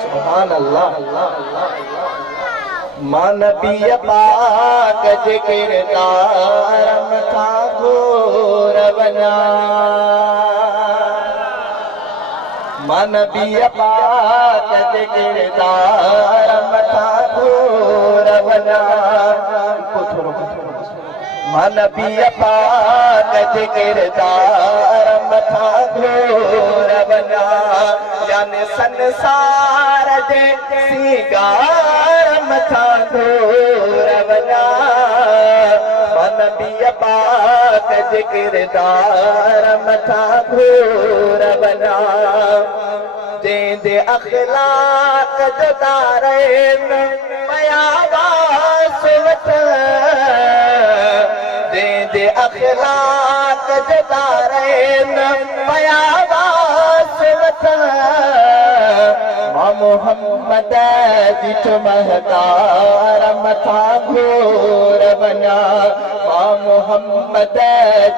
सुभान अल्लाह। मानवीय पाक जे किरदार मथा घोर बना, मानवीय पाक जे किरदार मथा घोर बना। मानवीय पाक जे किरदार मथा घोर बना, यानी संसार जे सिंगार मथा घोर बना। मानवीय पाक जे किरदार मथा घोर बना, जंहिंजे अखलाक जो दारैन पयावास वठ, जंहिंजे अखलाक जो दारैन पयावास वठ। मां मोहम्मद जी चमहकार मथा घोर बना, मां मोहम्मद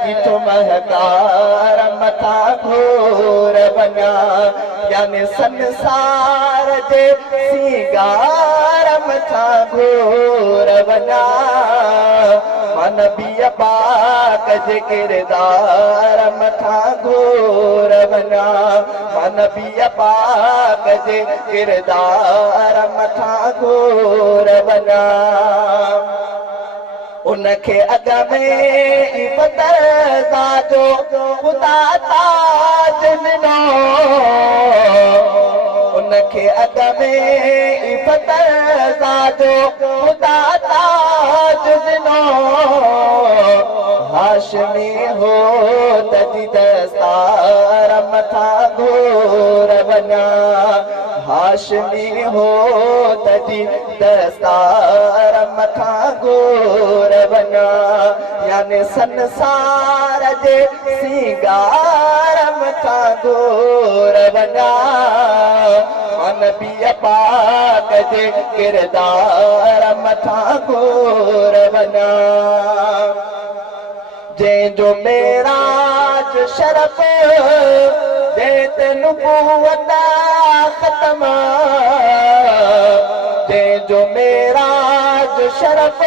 जी चमहकार मथा घोर बना, यानी संसार जे सिंगार मथा घोर बना। मानवीय पाक जे किरदार मथा घोर बना, मानवीय पाक जे किरदार मथा घोर बना। उनखे अॻ में इफ़्तिज़ा जो ख़ुदा ताज ॾिनो, उनखे अॻ में इफ़्तिज़ा जो ख़ुदा ताज ॾिनो। हाशमी हो तजी दस्तार मथा घोर बना, हाशमी हो तजी दस्तार मथा घोर बना, यानी संसार जे सिंगार मथा घोर बना। मानवीय पाक जे किरदार मथा घोर बना, जंहिंजो मेराज शरफ जंहिं ते नुबुवत ख़त्म, जंहिंजो मेराज शरफ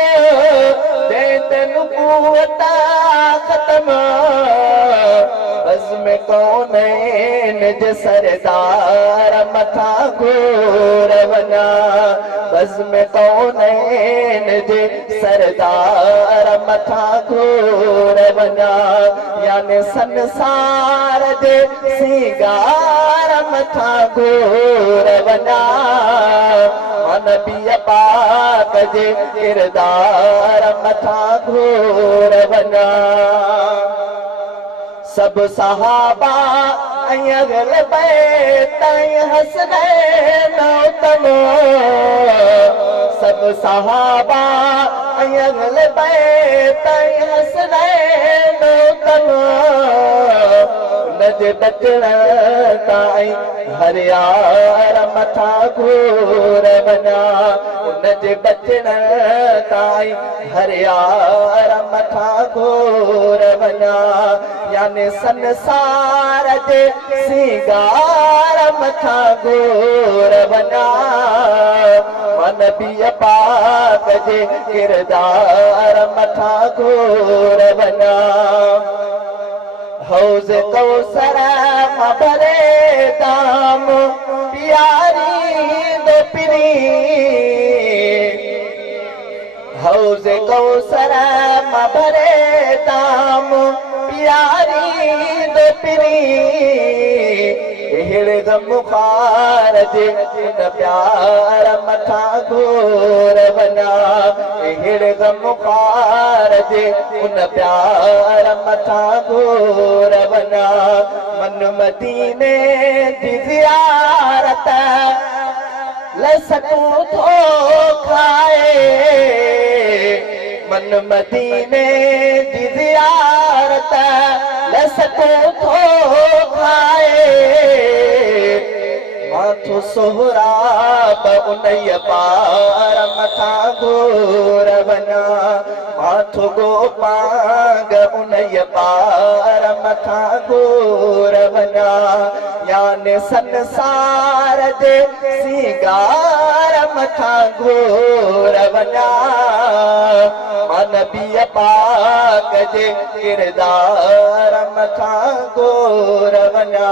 जंहिं ते नुबुवत ख़त्म। बज़्म कौनैन जे सरदार मथा घोर बना, बज़्म कौनैन जे सरदार मथा घोर बना, यानी संसार जे सिंगार मथा घोर बना। मानवीय पाक जे किरदार मथा घोर बना। सब सहाबा अहल बैत हसनैन औतम, सब सहाबा अहल बैत हसनैन औतम। उनजे बचण ताईं हर यार मथा घोर बना, उनजे बचण ताईं हर यार मथा घोर बना, यानी संसार जे सिंगार मथा घोर बना। मानवीय पाक जे किरदार मथा घोर बना। हौज़ कौसर मां भरे दाम प्यारी दो पिरी, हौज़ कौसर मां भरे दाम प्यारी दो पिरी। अहिड़े ग़मख़ार जे उन प्यार मथा घोर बना, अहिड़े ग़मख़ार जे उन प्यार मथा घोर बना। मन मदीने जी ज़ियारत लसकूं थो खाए, मन मदीने जी ज़ियारत लसकूं थो खाए। मां माथो सोहराब उनय पार मथा घोर वञा माथो गोपांग उनय पार मथा घोर वञा याने संसार जे सिंगार मथा घोर वञा नबी पाक जे किरदार मथा घोर वञा